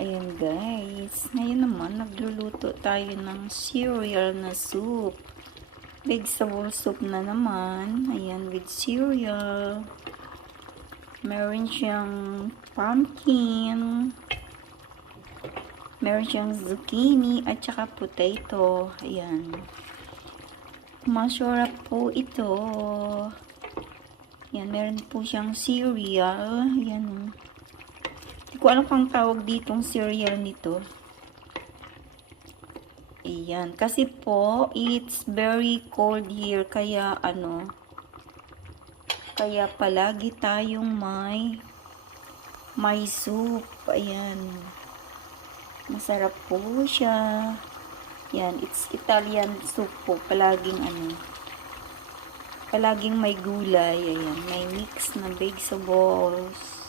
Ayan guys, ngayon naman nagluluto tayo ng cereal na soup. Vegetable soup na naman. Ayan, with cereal. Meron siyang pumpkin. Meron siyang zucchini at saka potato. Ayan. Masarap po ito. Ayan, meron po siyang cereal. Ayan. Hindi ko alam kung tawag ditong cereal nito. Ayan. Kasi po, it's very cold here. Kaya kaya palagi tayong may soup. Ayan. Masarap po siya. Ayan. It's Italian soup po. Palaging may gulay. Ayan. May mix na vegetables.